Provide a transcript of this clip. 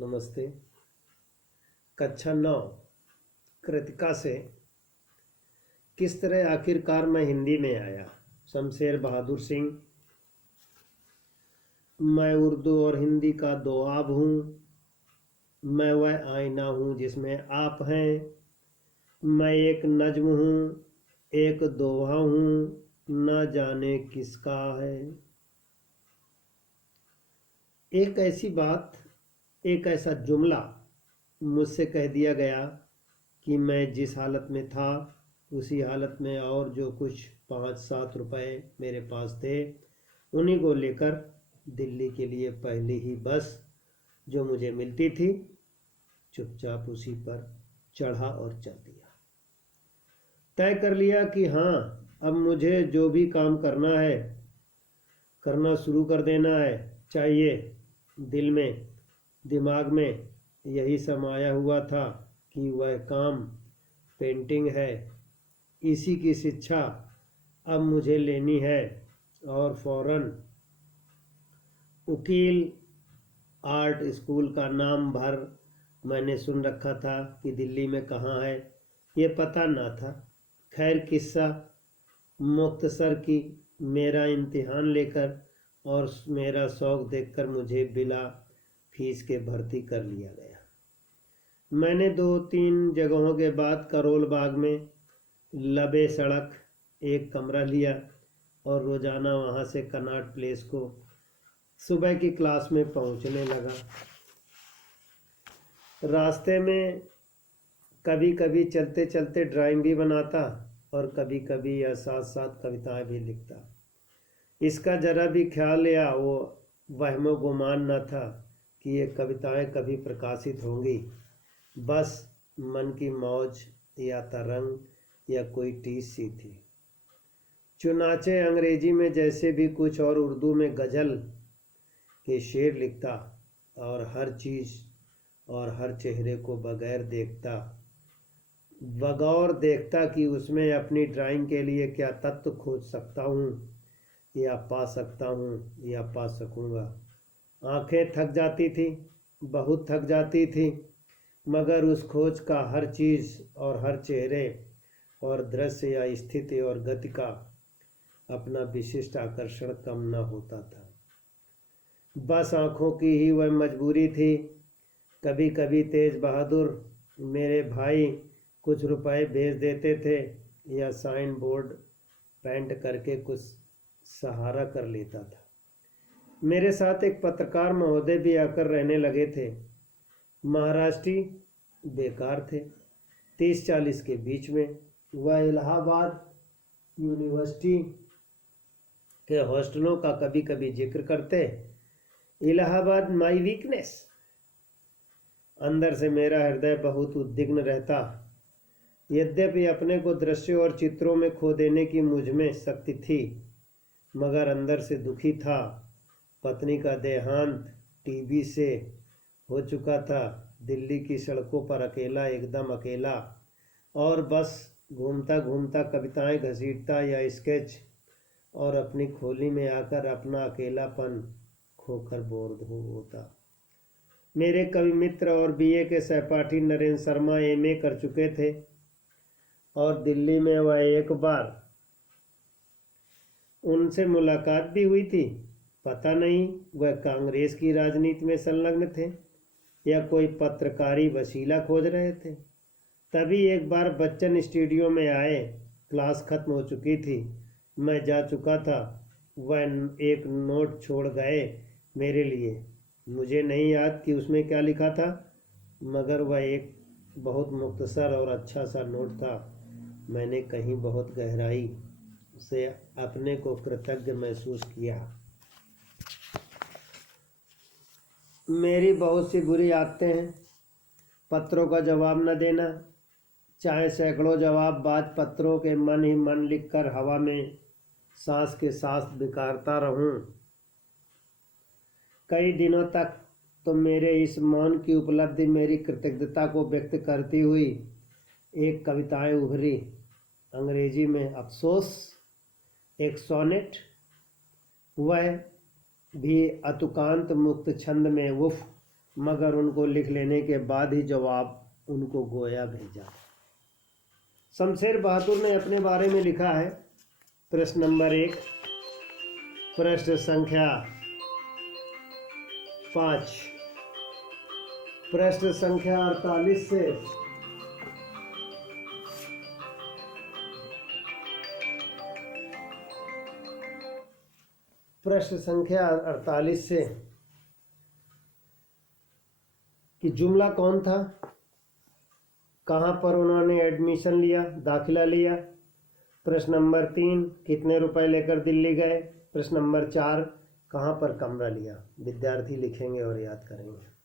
नमस्ते। कक्षा 9 कृतिका से किस तरह आखिरकार मैं हिंदी में आया। शमशेर बहादुर सिंह। मैं उर्दू और हिंदी का दोआब हूँ। मैं वह आईना हूँ जिसमें आप हैं। मैं एक नज्म हूँ, एक दोहा हूँ, न जाने किसका है। एक ऐसी बात, एक ऐसा जुमला मुझसे कह दिया गया कि मैं जिस हालत में था उसी हालत में और जो कुछ 5-7 रुपए मेरे पास थे उन्हीं को लेकर दिल्ली के लिए पहली ही बस जो मुझे मिलती थी चुपचाप उसी पर चढ़ा और चल दिया। तय कर लिया कि हाँ, अब मुझे जो भी काम करना है करना शुरू कर देना है चाहिए। दिल में दिमाग में यही समाया हुआ था कि वह काम पेंटिंग है। इसी की शिक्षा अब मुझे लेनी है और फौरन। उकील आर्ट स्कूल का नाम भर मैंने सुन रखा था कि दिल्ली में कहाँ है, ये पता ना था। खैर, किस्सा मुख्तसर कि मेरा इम्तिहान लेकर और मेरा शौक़ देखकर मुझे बिला फीस के भर्ती कर लिया गया। मैंने 2-3 जगहों के बाद करोल बाग में लबे सड़क एक कमरा लिया और रोज़ाना वहाँ से कनॉट प्लेस को सुबह की क्लास में पहुँचने लगा। रास्ते में कभी कभी चलते चलते ड्राइंग भी बनाता और कभी कभी या साथ साथ कविताएं भी लिखता। इसका जरा भी ख्याल या वो वहमो गुमान न था कि ये कविताएं कभी प्रकाशित होंगी। बस मन की मौज या तरंग या कोई टीस सी थी। चुनाचे अंग्रेजी में जैसे भी कुछ और उर्दू में गज़ल के शेर लिखता और हर चीज़ और हर चेहरे को बगौर देखता कि उसमें अपनी ड्राइंग के लिए क्या तत्व खोज सकता हूँ या पा सकता हूँ या पा सकूँगा। आंखें थक जाती थी, बहुत थक जाती थी, मगर उस खोज का हर चीज़ और हर चेहरे और दृश्य या स्थिति और गति का अपना विशिष्ट आकर्षण कम न होता था। बस आँखों की ही वह मजबूरी थी। कभी कभी तेज बहादुर मेरे भाई कुछ रुपए भेज देते थे या साइन बोर्ड पेंट करके कुछ सहारा कर लेता था। मेरे साथ एक पत्रकार महोदय भी आकर रहने लगे थे। महाराष्ट्री, बेकार थे, 30-40 के बीच में। वह इलाहाबाद यूनिवर्सिटी के हॉस्टलों का कभी कभी जिक्र करते। Allahabad my weakness. अंदर से मेरा हृदय बहुत उद्विग्न रहता। यद्यपि अपने को दृश्यों और चित्रों में खो देने की मुझ में शक्ति थी, मगर अंदर से दुखी था। पत्नी का देहांत टीबी से हो चुका था। दिल्ली की सड़कों पर अकेला, एकदम अकेला, और बस घूमता घूमता कविताएं घसीटता या स्केच और अपनी खोली में आकर अपना अकेलापन खोकर बोर होता। मेरे कवि मित्र और बीए के सहपाठी नरेंद्र शर्मा एमए कर चुके थे और दिल्ली में वह एक बार उनसे मुलाकात भी हुई थी। पता नहीं वह कांग्रेस की राजनीति में संलग्न थे या कोई पत्रकारी वसीला खोज रहे थे। तभी एक बार बच्चन स्टूडियो में आए। क्लास खत्म हो चुकी थी, मैं जा चुका था। वह एक नोट छोड़ गए मेरे लिए। मुझे नहीं याद कि उसमें क्या लिखा था, मगर वह एक बहुत मुख्तसर और अच्छा सा नोट था। मैंने कहीं बहुत गहराई से अपने को कृतज्ञ महसूस किया। मेरी बहुत सी बुरी आदतें हैं। पत्रों का जवाब न देना, चाहे सैकड़ों जवाब बाद पत्रों के मन ही मन लिखकर हवा में सांस के सांस बिकारता रहूं। कई दिनों तक तो मेरे इस मौन की उपलब्धि मेरी कृतज्ञता को व्यक्त करती हुई एक कविताएं उभरी। अंग्रेजी में अफसोस, एक सोनेट, वह भी अतुकांत मुक्त छंद में उफ मगर उनको लिख लेने के बाद ही जवाब उनको गोया भेजा। शमशेर बहादुर ने अपने बारे में लिखा है, प्रश्न नंबर 1, प्रश्न संख्या 5, प्रश्न संख्या 48 से प्रश्न संख्या 48 से कि जुमला कौन था, कहाँ पर उन्होंने एडमिशन लिया, दाखिला लिया। प्रश्न नंबर 3, कितने रुपए लेकर दिल्ली गए। प्रश्न नंबर 4, कहाँ पर कमरा लिया। विद्यार्थी लिखेंगे और याद करेंगे।